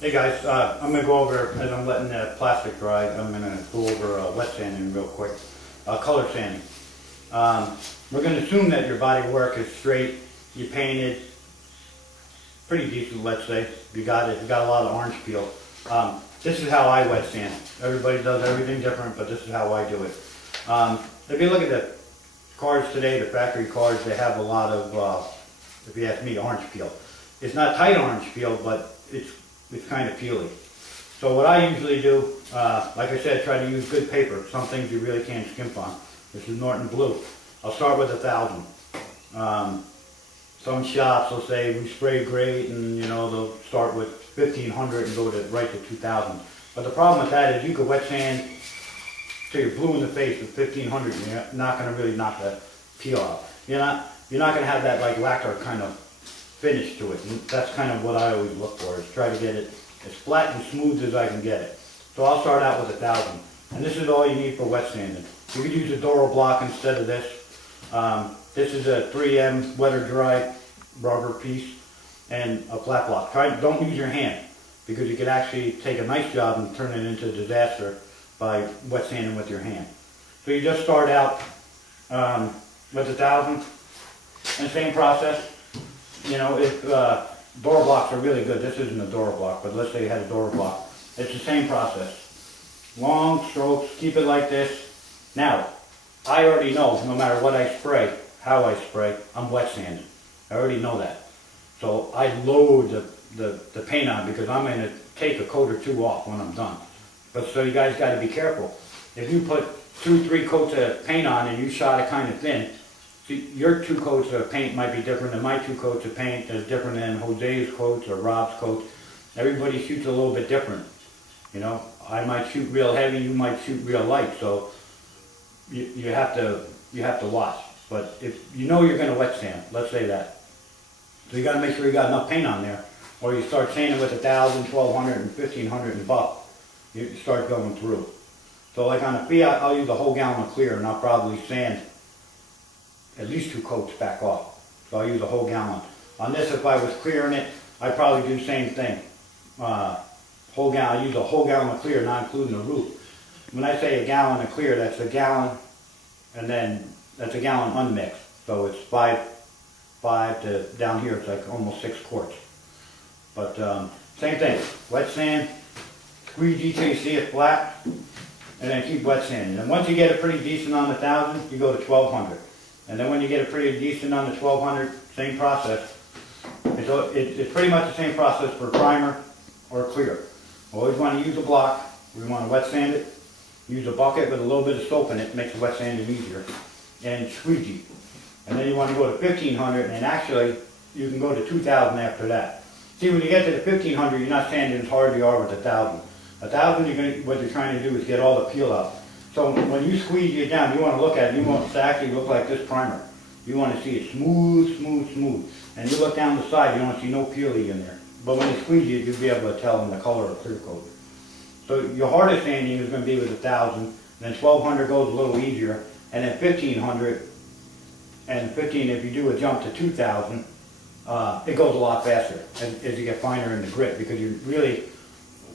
Hey guys, I'm going to go over, as I'm letting the plastic dry, I'm going to go over wet sanding real quick. Color sanding. We're going to assume that your body work is straight, you painted, pretty decent, let's say. You got it, you got a lot of orange peel. This is how I wet sand. Everybody does everything different, but this is how I do it. If you look at the cars today, the factory cars, they have a lot of, if you ask me, orange peel. It's not tight orange peel, but it's kind of peely. So what I usually do, like I said, try to use good paper. Some things you really can't skimp on. This is Norton Blue. I'll start with 1,000. Some shops will say we spray great, and you know they'll start with 1,500 and go to right to 2,000. But the problem with that is you could wet sand till you're blue in the face with 1,500, and you're not going to really knock the peel out. You're not going to have that like lacquer kind of finish to it, and that's kind of what I always look for, is try to get it as flat and smooth as I can get it. So I'll start out with 1,000, and this is all you need for wet sanding. You could use a Doro block instead of this. This is a 3M wet or dry rubber piece and a flat block. Don't use your hand, because you could actually take a nice job and turn it into a disaster by wet sanding with your hand. So you just start out with 1,000, and same process. You know, if door blocks are really good, this isn't a door block, but let's say you had a door block. It's the same process. Long strokes, keep it like this. Now, I already know, no matter what I spray, how I spray, I'm wet sanding. I already know that. So I load the paint on, because I'm going to take a coat or two off when I'm done. But so you guys got to be careful. If you put 2-3 coats of paint on and you shot it kind of thin, your 2 coats of paint might be different than my 2 coats of paint. That's different than Jose's coats or Rob's coats. Everybody shoots a little bit different. You know, I might shoot real heavy, you might shoot real light. So you have to watch. But if you know you're going to wet sand, let's say that. So you got to make sure you got enough paint on there, or you start sanding with 1,000, 1,200, and 1,500 and buck. You start going through. So like on a Fiat, I'll use a whole gallon of clear, and I'll probably sand at least 2 coats back off. So I'll use a whole gallon. On this, if I was clearing it, I'd probably do the same thing. Whole gallon. I use a whole gallon of clear, not including the roof. When I say a gallon of clear, that's a gallon, and then that's a gallon unmixed. So it's 5 to down here, it's like almost 6 quarts. But same thing. Wet sand, squeegee till you see it flat, and then keep wet sanding. And once you get it pretty decent on 1,000, you go to 1,200. And then when you get it pretty decent on the 1,200, same process. It's pretty much the same process for primer or clear. We always want to use a block. We want to wet sand it. Use a bucket with a little bit of soap in it, makes the wet sanding easier. And squeegee. And then you want to go to 1,500, and actually you can go to 2,000 after that. See, when you get to the 1,500, you're not sanding as hard as you are with 1,000. 1,000, what you're trying to do is get all the peel out. So when you squeeze it down, you want to look at it, you want it to actually look like this primer. You want to see it smooth, smooth, smooth. And you look down the side, you don't see no peely in there. But when you squeeze it, you'll be able to tell in the color of clear coat. So your hardest sanding is going to be with 1,000, then 1,200 goes a little easier, and then 1,500, and 15, if you do a jump to 2,000, it goes a lot faster as you get finer in the grit, because you really,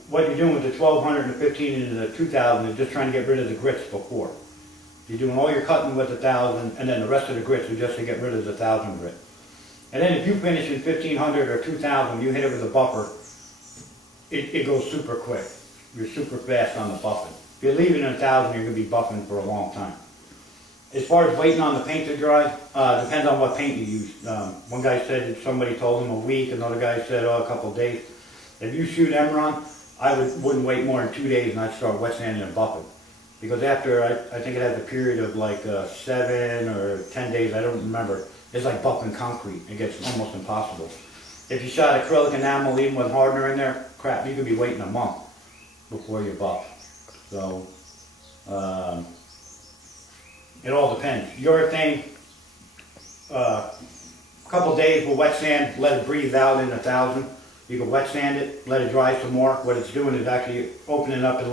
what you're doing with the 1,200 and 15 and the 2,000 is just trying to get rid of the grits before. You're doing all your cutting with 1,000, and then the rest of the grits are just to get rid of the 1,000 grit. And then if you finish in 1,500 or 2,000, you hit it with a buffer, it goes super quick. You're super fast on the buffing. If you're leaving at 1,000, you're going to be buffing for a long time. As far as waiting on the paint to dry, depends on what paint you use. One guy said that somebody told him a week, another guy said, oh, a couple of days. If you shoot Emerald, I wouldn't wait more than 2 days and I'd start wet sanding and buffing. Because after, I think it has a period of like 7 or 10 days, I don't remember, it's like buffing concrete. It gets almost impossible. If you shot acrylic enamel even with hardener in there, crap, you could be waiting a month before you buff. So, it all depends. Urethane, a couple days with wet sand, let it breathe out in 1,000. You can wet sand it, let it dry some more. What it's doing is actually opening it up and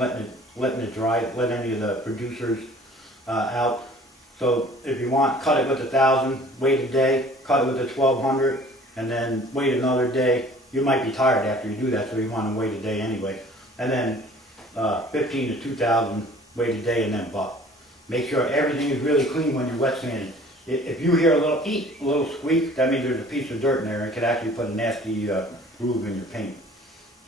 letting it dry, let any of the producers out. So if you want, cut it with 1,000, wait a day, cut it with 1,200, and then wait another day, you might be tired after you do that, so you want to wait a day anyway. And then 15 to 2,000, wait a day and then buff. Make sure everything is really clean when you're wet sanding. If you hear a little eat, a little squeak, that means there's a piece of dirt in there and it could actually put a nasty groove in your paint.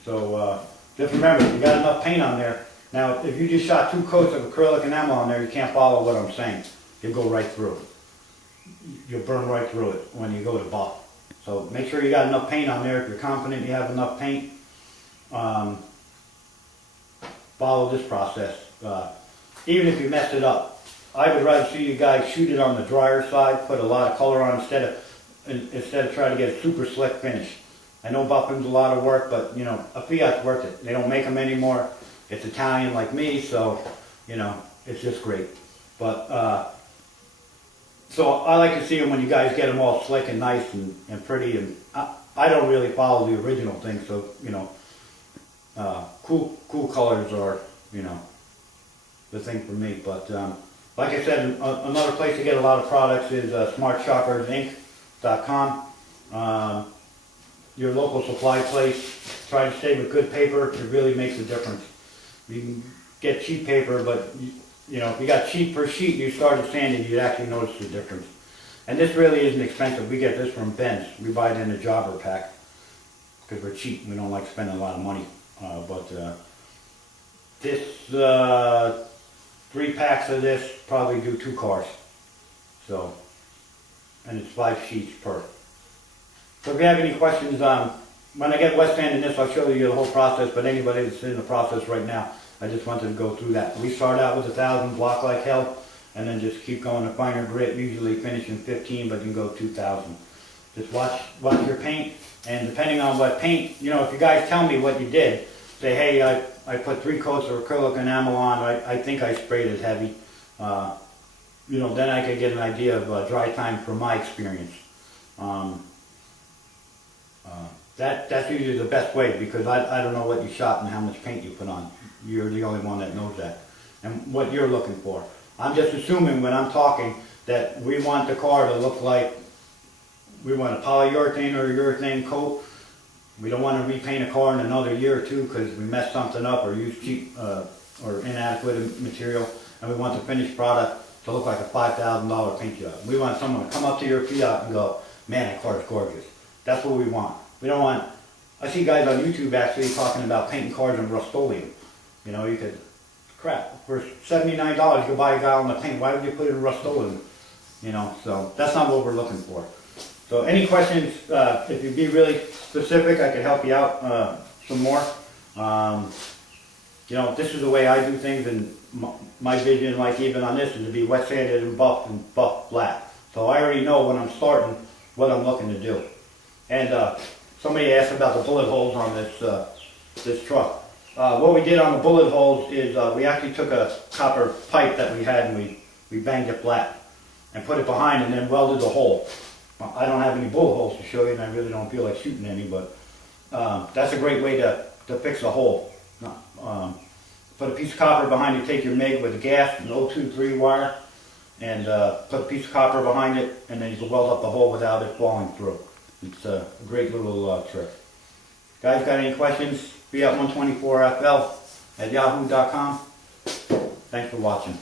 So just remember, you got enough paint on there. Now, if you just shot 2 coats of acrylic enamel on there, you can't follow what I'm saying. You'll go right through it. You'll burn right through it when you go to buff. So make sure you got enough paint on there. If you're confident you have enough paint, follow this process. Even if you mess it up, I would rather see you guys shoot it on the drier side, put a lot of color on instead of trying to get a super slick finish. I know buffing's a lot of work, but you know, a Fiat's worth it. They don't make them anymore. It's Italian like me, so you know, it's just great. But so I like to see them when you guys get them all slick and nice and pretty. And I don't really follow the original thing, so you know, cool colors are, you know, the thing for me. But like I said, another place to get a lot of products is smartshoppersinc.com. Your local supply place. Try to stay with good paper. It really makes a difference. You can get cheap paper, but you know, if you got cheap per sheet, you started sanding, you'd actually notice the difference. And this really isn't expensive. We get this from Ben's. We buy it in a jobber pack because we're cheap. We don't like spending a lot of money. This 3 packs of this probably do 2 cars. So, and it's 5 sheets per. So if you have any questions, when I get wet sanding this, I'll show you the whole process, but anybody that's in the process right now, I just wanted to go through that. We start out with 1,000, block like hell, and then just keep going to finer grit, usually finish in 15, but you can go 2,000. Just watch your paint, and depending on what paint, you know, if you guys tell me what you did, say, hey, I put 3 coats of acrylic enamel on, I think I sprayed it heavy. You know, then I could get an idea of dry time from my experience. That's usually the best way, because I don't know what you shot and how much paint you put on. You're the only one that knows that. And what you're looking for. I'm just assuming when I'm talking that we want the car to look like, we want a polyurethane or a urethane coat. We don't want to repaint a car in another year or 2 because we messed something up or used cheap or inadequate material. And we want the finished product to look like a $5,000 paint job. We want someone to come up to your Fiat and go, man, that car is gorgeous. That's what we want. We don't want, I see guys on YouTube actually talking about painting cars in Rust-Oleum. You know, you could, crap, for $79 you could buy a gallon of paint. Why would you put it in Rust-Oleum? You know, so that's not what we're looking for. So any questions, if you'd be really specific, I could help you out some more. You know, this is the way I do things, and my vision, like even on this, is to be wet sanded and buff flat. So I already know when I'm starting what I'm looking to do. And somebody asked about the bullet holes on this truck. What we did on the bullet holes is we actually took a copper pipe that we had and we banged it flat and put it behind and then welded the hole. I don't have any bullet holes to show you, and I really don't feel like shooting any, but that's a great way to fix a hole. Put a piece of copper behind it, take your MIG with a gas, an 023 wire, and put a piece of copper behind it, and then you can weld up the hole without it falling through. It's a great little trick. Guys, got any questions? Fiat124FL at yahoo.com. Thanks for watching.